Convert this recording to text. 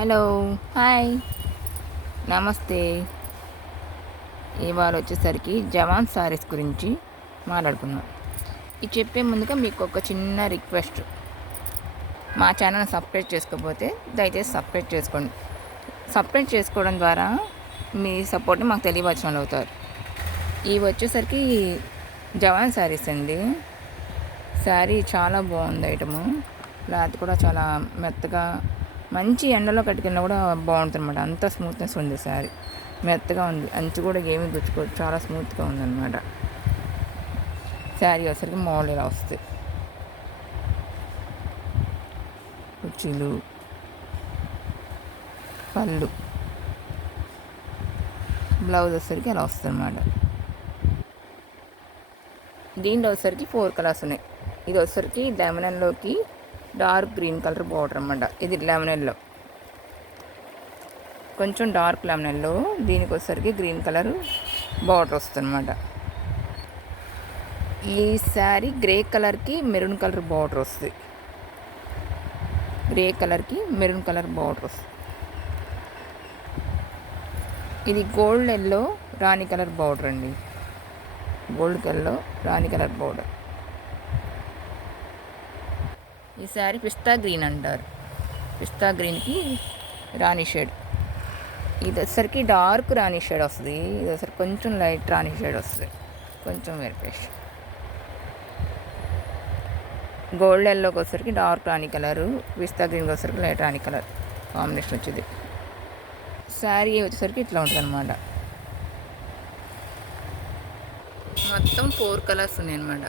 Hello. Hi. నమస్తే. ఇవాళ వచ్చేసరికి జవాన్ సారీస్ గురించి మాట్లాడుకుందాం. ఇది చెప్పే ముందుగా మీకు ఒక చిన్న రిక్వెస్ట్. మా ఛానల్ సబ్స్క్రైబ్ చేసుకోకపోతే దయచేసి సబ్స్క్రైబ్ చేసుకోండి. సబ్స్క్రైబ్ చేసుకోవడం ద్వారా మీ సపోర్ట్ని మాకు తెలియవచ్చిన అవుతారు. ఇవి వచ్చేసరికి జవాన్ శారీస్ అండి. శారీ చాలా బాగుంది ఐటము. క్లాత్ కూడా చాలా మెత్తగా మంచి ఎండలో కట్టుకెళ్ళినా కూడా బాగుంటుంది అనమాట అంత స్మూత్నెస్ ఉంది శారీ మెత్తగా ఉంది. అంచు కూడా ఏమీ గుచ్చుకోవచ్చు చాలా స్మూత్గా ఉందన్నమాట. శారీ వచ్చరికి మోడల్ ఇలా వస్తుంది. కుర్చీలు పళ్ళు బ్లౌజ్ వచ్చేసరికి అలా వస్తుంది అనమాట దీంట్లో వచ్చేసరికి ఫోర్ కలర్స్ ఉన్నాయి. ఇది వచ్చేసరికి లెమనన్లోకి డార్క్ గ్రీన్ కలర్ బార్డర్ అనమాట ఇది లెమనెల్లో కొంచెం డార్క్ లెమనెల్లో దీనికి వచ్చేసరికి గ్రీన్ కలర్ బార్డర్ వస్తుంది అనమాట ఈ శారీ గ్రే కలర్కి మెరూన్ కలర్ బార్డర్ వస్తుంది. గ్రే కలర్కి మెరూన్ కలర్ బార్డర్ వస్తుంది. ఇది gold yellow rani colour border అండి. గోల్డ్ కలర్లో రాణి కలర్ బార్డర్ ఈ శారీ పిస్తా గ్రీన్ అంటారు. పిస్తా గ్రీన్కి రాణి షేడ్. ఇది వచ్చేసరికి డార్క్ రాణి షేడ్ వస్తుంది. ఇది వచ్చేసరికి కొంచెం లైట్ రాణి షేడ్ వస్తుంది. కొంచెం వెరిఫేష్ గోల్డ్ ఎల్లోకి వచ్చేసరికి డార్క్ రాణి కలరు. పిస్తా గ్రీన్కి వచ్చేసరికి లైట్ రాణి కలర్ కాంబినేషన్ వచ్చింది. శారీ వచ్చేసరికి ఇట్లా ఉంటుంది అనమాట మొత్తం ఫోర్ కలర్స్ ఉన్నాయి అనమాట